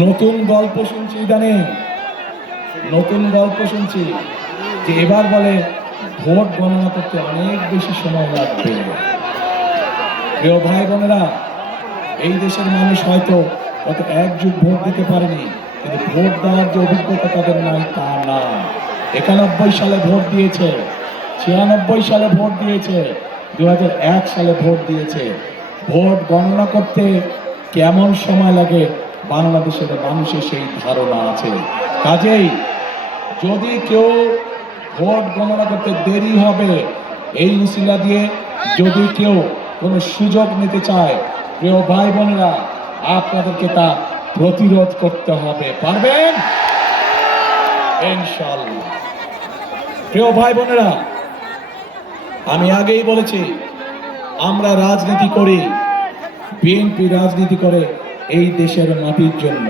নতুন গল্প শুনছি ইদানিং, নতুন গল্প শুনছি যে এবার বলে ভোট গণনা করতে অনেক বেশি সময় লাগবে। প্রিয় ভাই বোনেরা, এই দেশের মানুষ হয়তো গত এক যুগ ভোট দিতে পারেনি, কিন্তু ভোট দেওয়ার যে অভিজ্ঞতা তাদের নাই তা না। 91 সালে ভোট দিয়েছে, 96 সালে ভোট দিয়েছে, 2001 সালে ভোট দিয়েছে। ভোট গণনা করতে কেমন সময় লাগে বাংলাদেশের মানুষের সেই ধারণা আছে। কাজেই যদি কেউ ভোট গণনা করতে দেরি হবে এই উসিলা দিয়ে যদি কেউ কোনো সুযোগ নিতে চায়, প্রিয় ভাই বোনেরা, আপনাদেরকে তা প্রতিরোধ করতে হবে। পারবেন ইনশাআল্লাহ। প্রিয় ভাই বোনেরা, আমি আগেই বলেছি আমরা রাজনীতি করি, বিএনপি রাজনীতি করে এই দেশের মাটির জন্য,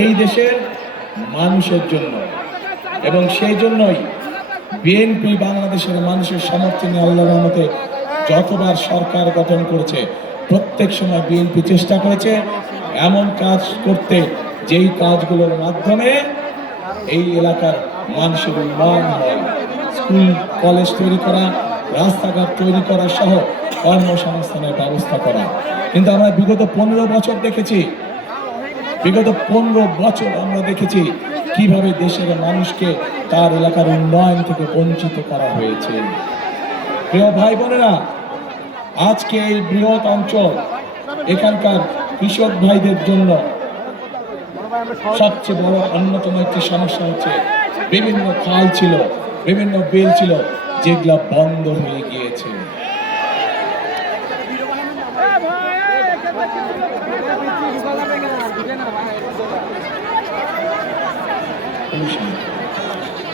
এই দেশের মানুষের জন্য, এবং সেই জন্যই বিএনপি বাংলাদেশের মানুষের সমর্থনে আল্লাহর রহমতে যতবার সরকার গঠন করেছে প্রত্যেক সময় বিএনপি চেষ্টা করেছে এমন কাজ করতে যেই কাজগুলোর মাধ্যমে এই এলাকার মানুষের উন্নয়ন হয়। স্কুল কলেজ তৈরি করা, রাস্তাঘাট তৈরি করা সহ কর্মসংস্থানের ব্যবস্থা করা। কিন্তু আমরা বিগত 15 বছর দেখেছি, বিগত 15 বছর আমরা দেখেছি কিভাবে দেশের মানুষকে তার এলাকার উন্নয়ন থেকে বঞ্চিত করা হয়েছে। প্রিয় ভাই বোনেরা, আজকে এই বৃহৎ অঞ্চল এখানকার কৃষক ভাইদের জন্য সবচেয়ে বড় অন্যতম একটি সমস্যা হচ্ছে বিভিন্ন খাল ছিল, বিভিন্ন বিল ছিল যেগুলা বন্ধ হয়ে গিয়েছে।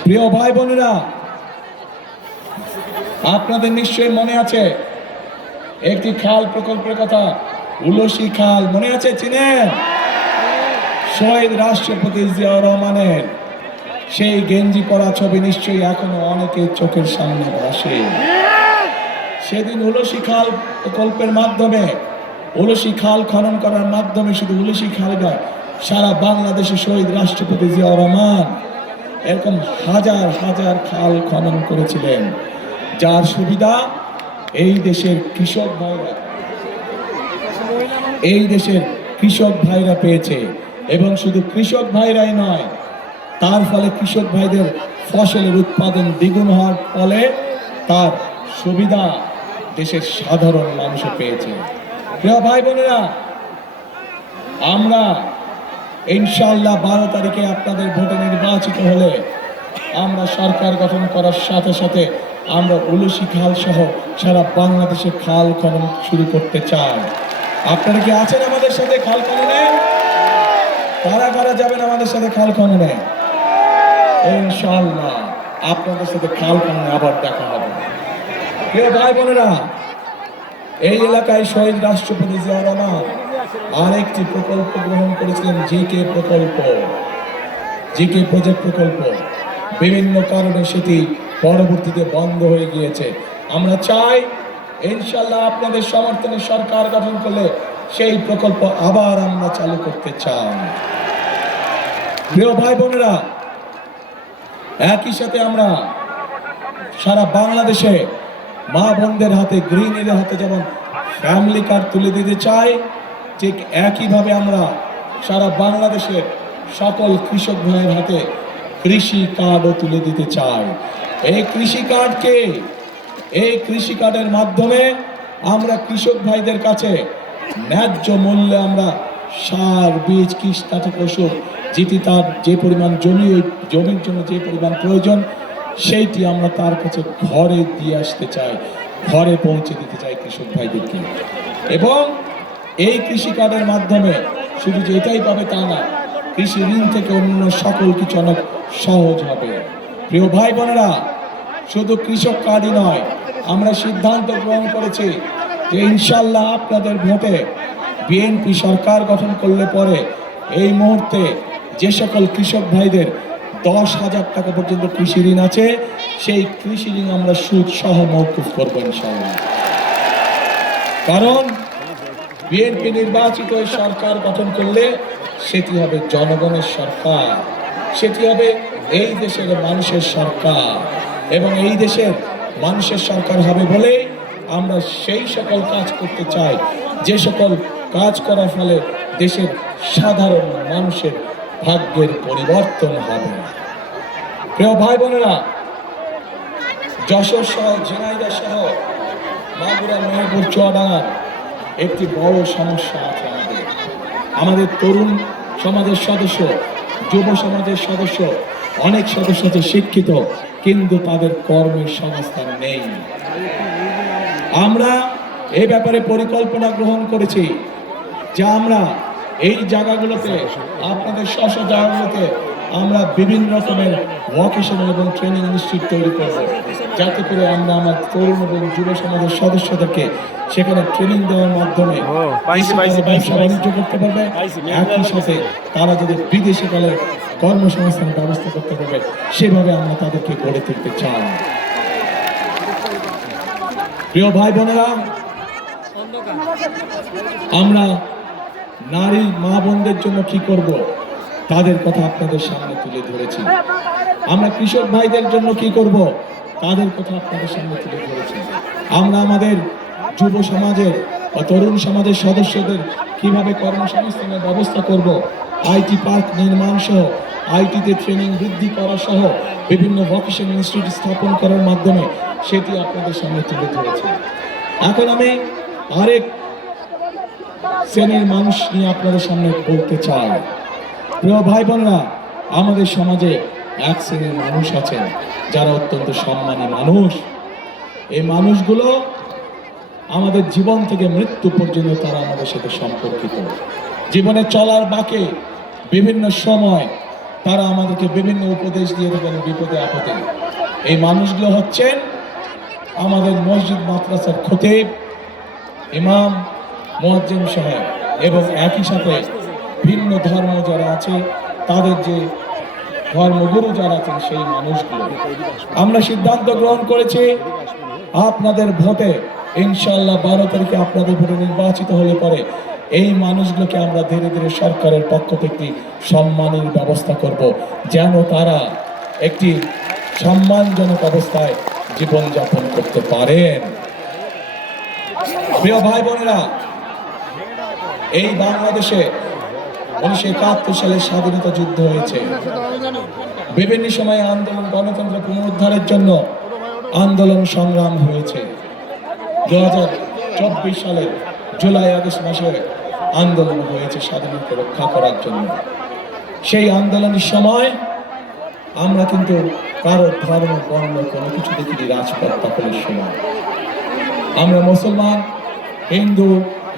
প্রিয় ভাই বোনেরা, আপনাদের নিশ্চয়ই মনে আছে একটি খাল প্রকল্পের কথা, উলসি খাল, মনে আছে? চিনেন? শহীদ রাষ্ট্রপতি জিয়াউর রহমানের সেই গেঞ্জি পরা ছবি নিশ্চয়ই এখনো অনেকের চোখের সামনে ভাসে। সেদিন উলসি খাল প্রকল্পের মাধ্যমে, উলসি খাল খনন করার মাধ্যমে শুধু উলসি খাল নয়, সারা বাংলাদেশে শহীদ রাষ্ট্রপতি জিয়াউর রহমান এরকম হাজার হাজার খাল খনন করেছিলেন, যার সুবিধা এই দেশের কৃষক ভাইরা, এই দেশের কৃষক ভাইরা পেয়েছে। এবং শুধু কৃষক ভাইরাই নয়, তার ফলে কৃষক ভাইদের ফসলের উৎপাদন দ্বিগুণ হওয়ার ফলে তার সুবিধা দেশের সাধারণ মানুষও পেয়েছে। প্রিয় ভাই বোনেরা, আমরা ইনশাআল্লাহ 12 তারিখে আপনাদের ভোটে নির্বাচিত হলে আমরা সরকার গঠন করার সাথে সাথে আমরা উলসি খাল সহ সারা বাংলাদেশে খাল খনন শুরু করতে চাই। আপনারা কি আছেন আমাদের সাথে খাল খননে? কারা কারা যাবেন আমাদের সাথে খাল খননে? ইনশাআল্লাহ আপনাদের সাথে খাল খননে আবার দেখা হবে। প্রিয় ভাই বোনেরা, এই এলাকায় শহীদ রাষ্ট্রপতি জিয়াউর রহমান আরেকটি প্রকল্প গ্রহণ করেছিলেন, জিকে প্রকল্প, জিকে প্রজেক্ট প্রকল্প। বিভিন্ন কারণে সেটি পরবর্তীতে বন্ধ হয়ে গিয়েছে। আমরা চাই ইনশাআল্লাহ আপনাদের সমর্থনে সরকার গঠন করলে সেই প্রকল্প আবার আমরা চালু করতে চাই। প্রিয় ভাই বোনেরা, একই সাথে আমরা সারা বাংলাদেশে মা বোনদের হাতে, গৃহিণীদের হাতে যেমন ফ্যামিলি কার্ড তুলে দিতে চাই, ঠিক একইভাবে আমরা সারা বাংলাদেশের সকল কৃষক ভাইয়ের হাতে কৃষি কার্ডও তুলে দিতে চাই। এই কৃষি কার্ডকে, এই কৃষি কার্ডের মাধ্যমে আমরা কৃষক ভাইদের কাছে ন্যায্য মূল্যে আমরা সার, বীজ, কীটনাশক, ওষুধ, যেটি তার যে পরিমাণ জমি, ওই জমির জন্য যে পরিমাণ প্রয়োজন সেইটি আমরা তার কাছে ঘরে দিয়ে আসতে চাই, ঘরে পৌঁছে দিতে চাই কৃষক ভাইদেরকে। এবং এই কৃষি কার্ডের মাধ্যমে শুধু যে এটাই পাবে তা না, কৃষি ঋণ থেকে অন্য সকল কিছু অনেক সহজ হবে। প্রিয় ভাই বোনেরা, শুধু কৃষক কার্ডই নয়, আমরা সিদ্ধান্ত গ্রহণ করেছি যে ইনশাআল্লাহ আপনাদের ভোটে বিএনপি সরকার গঠন করলে পরে এই মুহূর্তে যে সকল কৃষক ভাইদের 10,000 টাকা পর্যন্ত কৃষি ঋণ আছে, সেই কৃষি ঋণ আমরা সুদ সহ মওকুফ করব ইনশাআল্লাহ। কারণ বিএনপি নির্বাচিত সরকার গঠন করলে সেটি হবে জনগণের সরকার, সেটি হবে এই দেশের মানুষের সরকার। এবং এই দেশের মানুষের সরকার হবে বলে আমরা সেই সকল কাজ করতে চাই যে সকল কাজ করার ফলে দেশের সাধারণ মানুষের ভাগ্যের পরিবর্তন হবে। প্রিয় ভাই বোনেরা, যশোর সহ, ঝিনাইদহ সহ, মাগুরা, মেহেরপুর, চুয়াডাঙ্গার একটি বড় সমস্যা আছে। আমাদের তরুণ সমাজের সদস্য, যুব সমাজের সদস্য, অনেক সদস্য আছে শিক্ষিত, কিন্তু তাদের কর্মের সংস্থান নেই। আমরা এই ব্যাপারে পরিকল্পনা গ্রহণ করেছি যে আমরা এই জায়গাগুলোতে, আপনাদের স্ব জায়গাগুলোতে আমরা বিভিন্ন রকমের ভোকেশনাল এবং ট্রেনিং ইনস্টিটিউট তৈরি করব, যাতে করে আমরা আমার তরুণ এবং যুব সমাজের সদস্যদেরকে সেখানে ট্রেনিং দেওয়ার মাধ্যমে ব্যবসা বাণিজ্য করতে পারবে, একই সাথে তারা যদি বিদেশে গেলে কর্মসংস্থানের ব্যবস্থা করতে পারবে, সেভাবে আমরা তাদেরকে গড়ে তুলতে চাই। প্রিয় ভাই বোনেরা, আমরা নারী মা বোনদের জন্য কি করব তাদের কথা আপনাদের সামনে তুলে ধরেছি। আমরা কৃষক ভাইদের জন্য কি করব তাদের কথা আপনাদের সামনে তুলে ধরেছি। আমরা আমাদের যুব সমাজের বা তরুণ সমাজের সদস্যদের কিভাবে কর্মসংস্থানের ব্যবস্থা করব, আইটি পার্ক নির্মাণ সহ, আইটিতে ট্রেনিং বৃদ্ধি করা সহ বিভিন্ন ভোকেশনাল ইনস্টিটিউট স্থাপন করার মাধ্যমে সেটি আপনাদের সামনে তুলে ধরেছি। এখন আমি আরেক শ্রেণীর মানুষ নিয়ে আপনাদের সামনে বলতে চাই। প্রিয় ভাই বোনরা, আমাদের সমাজে এক শ্রেণীর মানুষ আছেন যারা অত্যন্ত সম্মানী মানুষ। এই মানুষগুলো আমাদের জীবন থেকে মৃত্যু পর্যন্ত তারা আমাদের সাথে সম্পর্কিত। জীবনে চলার বাঁকে বিভিন্ন সময় তারা আমাদেরকে বিভিন্ন উপদেশ দিয়ে থাকেন বিপদে আপদে। এই মানুষগুলো হচ্ছেন আমাদের মসজিদ মাদ্রাসার খতিব, ইমাম, মুয়াজ্জিন সাহেব এবং একই সাথে ভিন্ন ধর্ম যারা আছে তাদের যে ধর্মগুরু যারা আছেন সেই মানুষগুলো। আমরা সিদ্ধান্ত গ্রহণ করেছি আপনাদের ভোটে ইনশাআল্লাহ 12 তারিখে আপনাদের ভোটে নির্বাচিত হলে পরে এই মানুষগুলোকে আমরা ধীরে ধীরে সরকারের পক্ষ থেকে সম্মানের ব্যবস্থা করব, যেন তারা একটি সম্মানজনক অবস্থায় জীবনযাপন করতে পারেন। প্রিয় ভাই বোনেরা, এই বাংলাদেশে 1971 সালে স্বাধীনতা যুদ্ধ হয়েছে। বিভিন্ন সময়ে আন্দোলন, গণতন্ত্র পুনরুদ্ধারের জন্য আন্দোলন সংগ্রাম হয়েছে। 2024 সালে জুলাই আগস্ট মাসে আন্দোলন হয়েছে স্বাধীনতা রক্ষা করার জন্য। সেই আন্দোলনের সময় আমরা কিন্তু কারো ধর্ম বর্ণ কোনো কিছু দেখিনি। রাজপথ দখলের সময় আমরা মুসলমান, হিন্দু,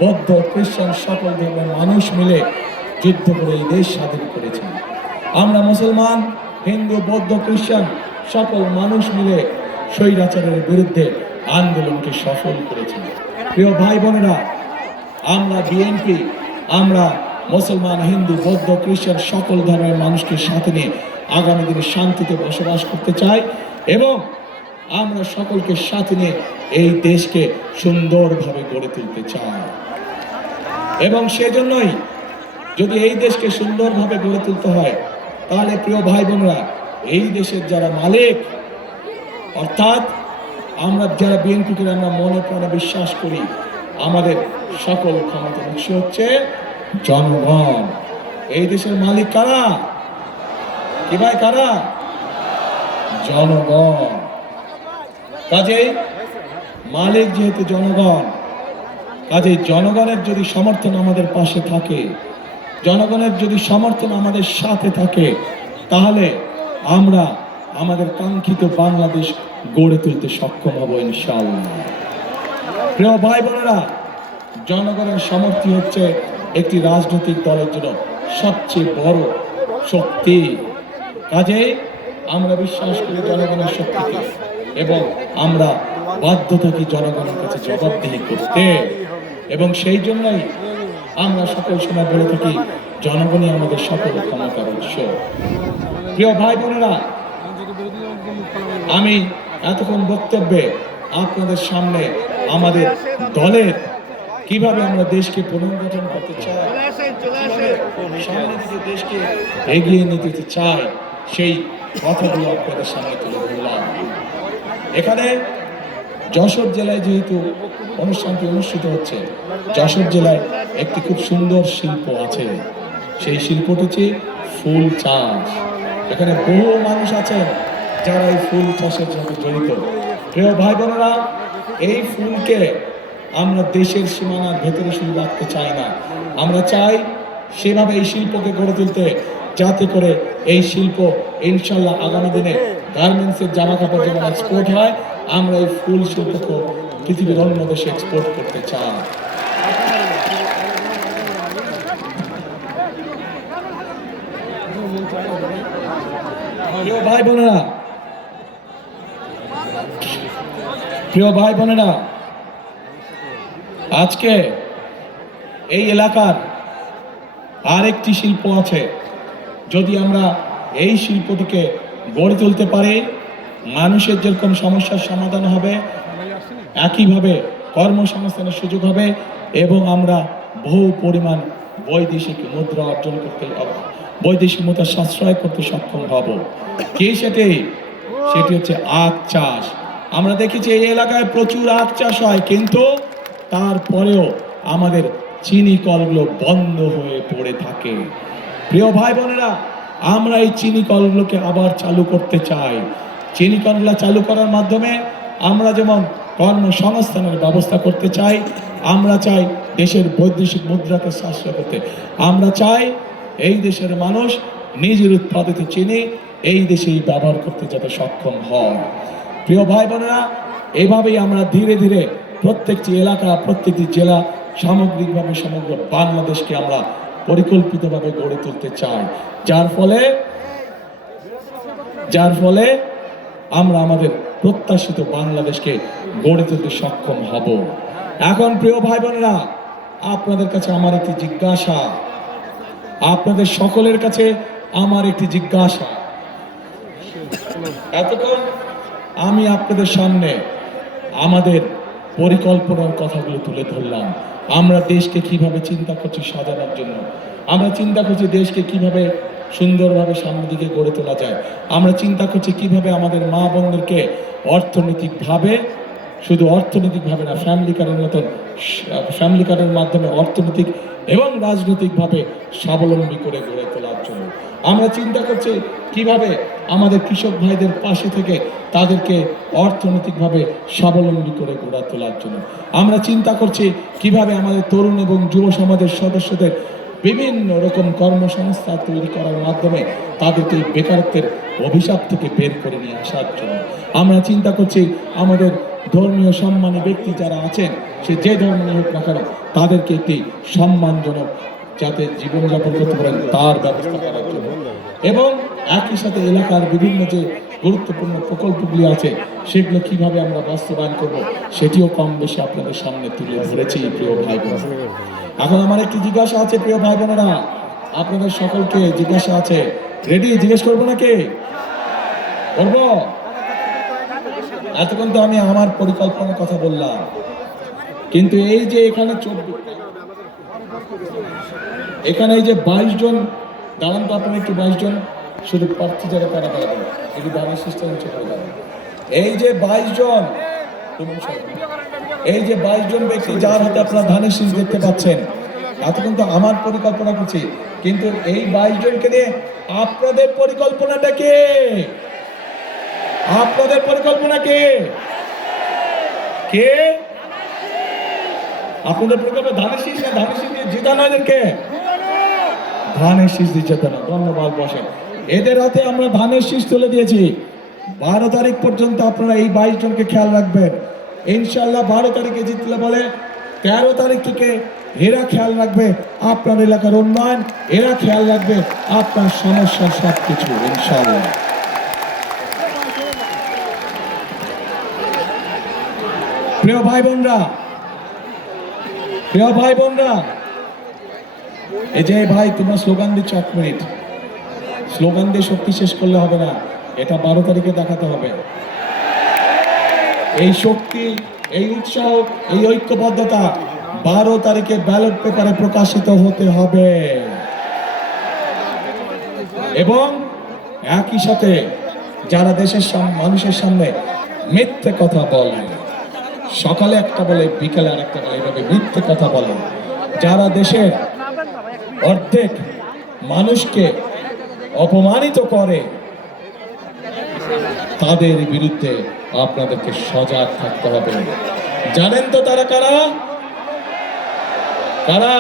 বৌদ্ধ, খ্রিস্টান সকল ধর্মের মানুষ মিলে যুদ্ধ করে এই দেশ স্বাধীন করেছি। আমরা মুসলমান, হিন্দু, বৌদ্ধ, খ্রিস্টান সকল মানুষ মিলে স্বৈরাচারের বিরুদ্ধে আন্দোলনকে সফল করেছি। প্রিয় ভাই বোনেরা, আমরা বিএনপি, আমরা মুসলমান, হিন্দু, বৌদ্ধ, খ্রিস্টান সকল ধর্মের মানুষকে সাথে নিয়ে আগামী দিনে শান্তিতে বসবাস করতে চাই এবং আমরা সকলকে সাথে নিয়ে এই দেশকে সুন্দরভাবে গড়ে তুলতে চাই। এবং সেজন্যই যদি এই দেশকে সুন্দরভাবে গড়ে তুলতে হয়, তাহলে প্রিয় ভাই বোনরা, এই দেশের যারা মালিক, অর্থাৎ আমরা যারা বিএনপিকে আমরা মনে প্রাণে বিশ্বাস করি, আমাদের সকল ক্ষমতার উৎস হচ্ছে জনগণ। এই দেশের মালিক কারা? কি ভাই, কারা? জনগণ। কাজেই মালিক যেহেতু জনগণ, কাজেই জনগণের যদি সমর্থন আমাদের পাশে থাকে, জনগণের যদি সমর্থন আমাদের সাথে থাকে, তাহলে আমরা আমাদের কাঙ্ক্ষিত বাংলাদেশ গড়ে তুলতে সক্ষম হব ইনশাআল্লাহ। প্রিয় ভাই বোনেরা, জনগণের সমর্থন হচ্ছে একটি রাজনৈতিক দলের জন্য সবচেয়ে বড় শক্তি। কাজে আমরা বিশ্বাস করি জনগণের শক্তিকে এবং আমরা বাধ্য থাকি জনগণের কাছে জবাবদিহি করতে। এবং সেই জন্যই আমরা সকল সময় বলে থাকি জনগণই আমাদের সকল ক্ষমতার উৎস। প্রিয় ভাই বোনেরা, আমি এতক্ষণ বক্তব্যে আপনাদের সামনে আমাদের দলের কিভাবে আমরা দেশকে পুনর্গঠন করতে চাই, সামনের দিকে দেশকে এগিয়ে নিতে চায়, সেই কথাগুলো আপনাদের সামনে তুলে ধরলাম। এখানে যশোর জেলায় যেহেতু অনুষ্ঠানটি অনুষ্ঠিত হচ্ছে, যশোর জেলায় একটি খুব সুন্দর শিল্প আছে। সেই শিল্পটি হচ্ছে ফুল চাষ। এখানে বহু মানুষ আছেন যারা এই ফুল চাষের সাথে জড়িত। প্রিয় ভাই বোনেরা, এই ফুলকে আমরা দেশের সীমানার ভেতরে শুধু রাখতে চাই না, আমরা চাই সেভাবে এই শিল্পকে গড়ে তুলতে, যাতে করে এই শিল্প ইনশাল্লাহ আগামী দিনে গার্মেন্টসের জামা কাপড় যেমন এক্সপোর্ট হয়, আমরা এই ফুল শিল্পকে পৃথিবীর অন্য দেশে এক্সপোর্ট করতে চাই। প্রিয় ভাই বোনেরা, আজকে এই এলাকার আরেকটি শিল্প আছে। যদি আমরা এই শিল্পটিকে গড়ে তুলতে পারি, মানুষের যেরকম সমস্যার সমাধান হবে, একইভাবে কর্মসংস্থানের সুযোগ হবে এবং আমরা বহু পরিমাণ বৈদেশিক মুদ্রা অর্জন করতে হবে, বৈদেশিক মুদ্রা সাশ্রয় করতে সক্ষম হব। কি সেটি হচ্ছে আখ চাষ। আমরা দেখেছি এই এলাকায় প্রচুর আখ চাষ হয়, কিন্তু তারপরেও আমাদের চিনি কলগুলো বন্ধ হয়ে পড়ে থাকে। প্রিয় ভাই বোনেরা, আমরা এই চিনি কলগুলোকে আবার চালু করতে চাই। চিনি কলগুলো চালু করার মাধ্যমে আমরা যেমন কর্মসংস্থানের ব্যবস্থা করতে চাই, আমরা চাই দেশের বৈদেশিক মুদ্রাকে সাশ্রয় করতে, আমরা চাই এই দেশের মানুষ নিজের উৎপাদিত চিনি এই দেশেই ব্যবহার করতে যাতে সক্ষম হয়। প্রিয় ভাই বোনেরা, এইভাবেই আমরা ধীরে ধীরে প্রত্যেকটি এলাকা, প্রত্যেকটি জেলা, সামগ্রিকভাবে সমগ্র বাংলাদেশকে আমরা পরিকল্পিতভাবে গড়ে তুলতে চাই, যার ফলে আমরা আমাদের প্রত্যাশিত বাংলাদেশকে গড়ে তুলতে সক্ষম হব। এখন প্রিয় ভাই বোনেরা, আপনাদের কাছে আমার একটি জিজ্ঞাসা, আপনাদের সকলের কাছে আমার একটি জিজ্ঞাসা। এতক্ষণ আমি আপনাদের সামনে আমাদের পরিকল্পনার কথাগুলো তুলে ধরলাম। আমরা দেশকে কিভাবে চিন্তা করছি সাজানোর জন্য, আমরা চিন্তা করছি দেশকে কিভাবে সুন্দরভাবে সামনের দিকে গড়ে তোলা যায়, আমরা চিন্তা করছি কিভাবে আমাদের মা বোনদেরকে অর্থনৈতিকভাবে, শুধু অর্থনৈতিকভাবে না, ফ্যামিলি কার্ডের মাধ্যমে অর্থনৈতিক এবং রাজনৈতিকভাবে স্বাবলম্বী করে গড়ে তোলার জন্য আমরা চিন্তা করছি কিভাবে আমাদের কৃষক ভাইদের পাশে থেকে তাদেরকে অর্থনৈতিকভাবে স্বাবলম্বী করে গড়ে তোলার জন্য আমরা চিন্তা করছি কিভাবে আমাদের তরুণ এবং যুব সমাজের সদস্যদের বিভিন্ন রকম কর্মসংস্থান তৈরি করার মাধ্যমে তাদেরকে বেকারত্বের অভিশাপ থেকে বের করে নিয়ে আসার জন্য আমরা চিন্তা করছি আমাদের ধর্মীয় সম্মানী ব্যক্তি যারা আছেন, সে যে ধর্মীয় হোক না কেন, তাদেরকে একটি সম্মানজনক যাতে জীবনযাপন করতে পারেন তার ব্যবস্থা করার জন্য এবং একই সাথে এলাকার বিভিন্ন যে গুরুত্বপূর্ণ প্রকল্পগুলি আছে সেগুলো কিভাবে আমরা বাস্তবায়ন করব সেটিও কম বেশি আপনাদের সামনে তুলে ধরেছি। প্রিয় ভাই বোন, এখন আমার একটি জিজ্ঞাসা আছে। প্রিয় ভাই বোনেরা, আপনাদের সকলকে জিজ্ঞাসা আছে, রেডি? জিজ্ঞেস করবো নাকি? করবো? এতক্ষণ তো আমি আমার পরিকল্পনার কথা বললাম, কিন্তু এই যে এখানে এই যে 22 জন দাঁড়ান তো, আপনারা একটু 22 জন শুধু প্রার্থী যারা তারা দাঁড়াবেন, একটু দাঁড়ানোর সিস্টেম হচ্ছে। এই যে 22 জন, এই যে 22 জন ব্যক্তি যার হাতে আপনারা ধানের শীষ দেখতে পাচ্ছেন, এতক্ষণ তো আমার পরিকল্পনা করছি, কিন্তু এই 22 জনকে নিয়ে আপনাদের পরিকল্পনাটা কে? আপনাদের পরিকল্পনা কে? কে আপনাদের পরিকল্পনা? ধানের শীষ না? ধানের শীষ দিয়ে জিতানো এদেরকে? ধানের শীষ দিয়ে যেতে না। ধন্যবাদ। বসেন। এদের হাতে আমরা ধানের শীষ তুলে দিয়েছি। 12 তারিখ পর্যন্ত আপনারা এই 22 জনকে খেয়াল রাখবেন। ইনশাল্লাহ 12 তারিখে জিতলে বলে 13 তারিখ থেকে এরা খেয়াল রাখবে আপনার এলাকার উন্নয়ন, এরা খেয়াল রাখবে আপনার সমস্যার সবকিছু ইনশাল্লাহ। প্রিয় ভাই বোনরা, এই যে ভাই তোমরা স্লোগান দিচ্ছ, 1 মিনিট স্লোগান দিয়ে শক্তি শেষ করলে হবে না, এটা 12 তারিখে দেখাতে হবে। এই শক্তি, এই উৎসাহ, এই ঐক্যবদ্ধতা 12 তারিখে ব্যালট পেপারে প্রকাশিত হতে হবে। এবং একই সাথে যারা দেশের মানুষের সামনে মিথ্যে কথা বলে, সকালে একটা বলে বিকালে আরেকটা বলে, এভাবে মিথ্যে কথা বলে, যারা দেশের অর্ধেক মানুষকে অপমানিত করে, তাদের বিরুদ্ধে আপনাদেরকে সজাগ থাকতে হবে। জানেন তো তারা কারা? কারা?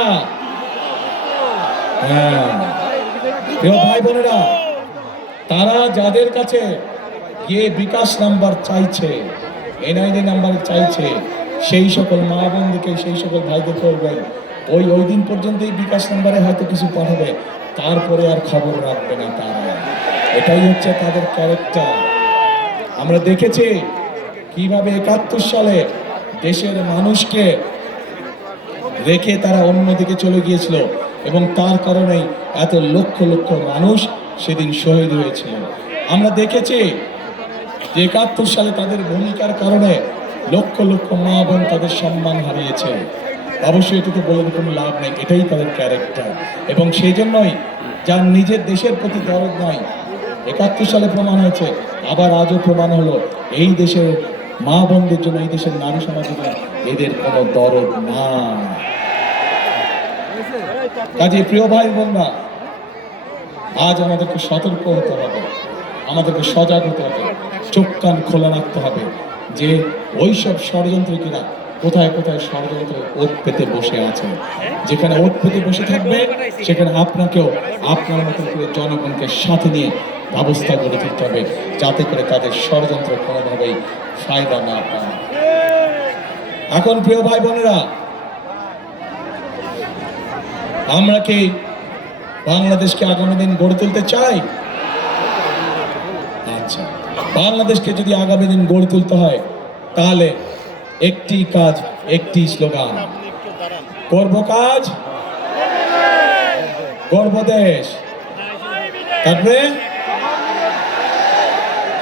হ্যাঁ প্রিয় ভাই বোনেরা, তারা যাদের কাছে গিয়ে বিকাশ নাম্বার চাইছে, এনআইডি নাম্বার চাইছে, সেই সকল মা বোনদেরকে, সেই সকল ভাইদের করবেন ওই দিন পর্যন্তই বিকাশ নাম্বারে হয়তো কিছু পাঠাবে, তারপরে আর খবর রাখবে না তারা। এটাই হচ্ছে তাদের ক্যারেক্টার। আমরা দেখেছি কিভাবে ৭১ সালে দেশের মানুষকে রেখে তারা অন্যদিকে চলে গিয়েছিল এবং তার কারণেই এত লক্ষ লক্ষ মানুষ সেদিন শহীদ হয়েছিল। আমরা দেখেছি যে ৭১ সালে তাদের ভূমিকার কারণে লক্ষ লক্ষ মা বোন তাদের সম্মান হারিয়েছে। অবশ্যই এটাকে বলে কোনো লাভ নেই, এটাই তাদের ক্যারেক্টার। এবং সেই জন্যই যার নিজের দেশের প্রতি দরদ নাই, ৭১ সালে প্রমাণ হয়েছে, আবার আজও প্রমাণ হলো, এই দেশের মা বোনদের জন্য, এই দেশের নারী সমাজের জন্য এদের কোনো দরদ না। কাজে প্রিয় ভাই বোনরা, আজ আমাদেরকে সতর্ক হতে হবে, আমাদেরকে সজাগ হতে হবে, চোখ কান খোলা রাখতে হবে যে ওইসব ষড়যন্ত্রীরা কোথায় কোথায় ষড়যন্ত্র ওত পেতে বসে আছে। যেখানে ওত পেতে বসে থাকবে সেখানে আপনাকেও আপনার মতো করে জনগণকে সাথে নিয়ে ব্যবস্থা করে দিতে হবে, যাতে করে তাদের ষড়যন্ত্র কোনোভাবেই ফায়দা না পায়। এখন প্রিয় ভাই বোনেরা, আমরা কি বাংলাদেশকে আগামী দিন গড়ে তুলতে চাই? আচ্ছা, বাংলাদেশকে যদি আগামী দিন গড়ে তুলতে হয় তাহলে একটি কাজ, একটি স্লোগান, করব কাজ, গর্ব দেশ। তারপরে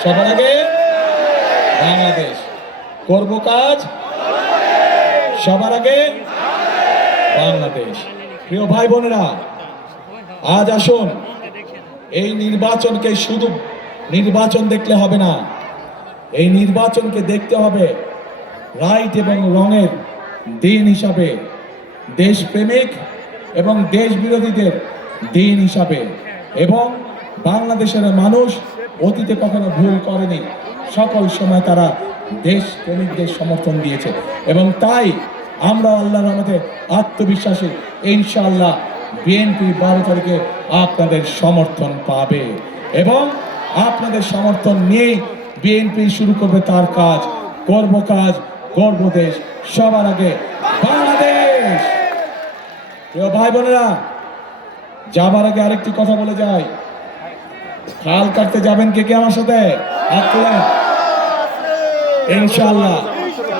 সবার আগে বাংলাদেশ, করব কাজ, সবার আগে বাংলাদেশ। প্রিয় ভাই বোনেরা, আজ আসুন এই নির্বাচনকে শুধু নির্বাচন দেখলে হবে না, এই নির্বাচনকে দেখতে হবে রাইট এবং রঙের দিন হিসাবে, দেশপ্রেমিক এবং দেশ বিরোধীদের দিন হিসাবে। এবং বাংলাদেশের মানুষ অতীতে কখনো ভুল করেনি, সকল সময় তারা দেশপ্রেমিকদের সমর্থন দিয়েছে এবং তাই আমরা আল্লাহর রহমতে আত্মবিশ্বাসী, ইনশাআল্লাহ বিএনপি 12 তারিখে আপনাদের সমর্থন পাবে এবং আপনাদের সমর্থন নিয়েই বিএনপি শুরু করবে তার কাজ, করব কাজ, গর্ব দেশ, সবার আগে বাংলাদেশ। প্রিয় ভাই বোনেরা, যাবার আগে আরেকটি কথা বলে যাই, খাল কাটতে যাবেন কে কে আমার সাথে? ইনশাআল্লাহ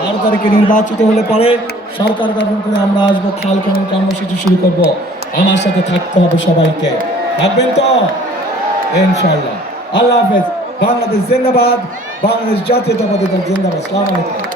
12 তারিখে নির্বাচিত হলে পরে সরকার গঠন করে আমরা আসবো, খাল খনন কর্মসূচি শুরু করব। আমার সাথে থাকতে হবে সবাইকে, থাকবেন তো? ইনশাআল্লাহ। আল্লাহ হাফেজ। বাংলাদেশ জিন্দাবাদ, বাংলাদেশ জাতীয়তাবাদী দল জিন্দাবাদ। আসসালামু আলাইকুম।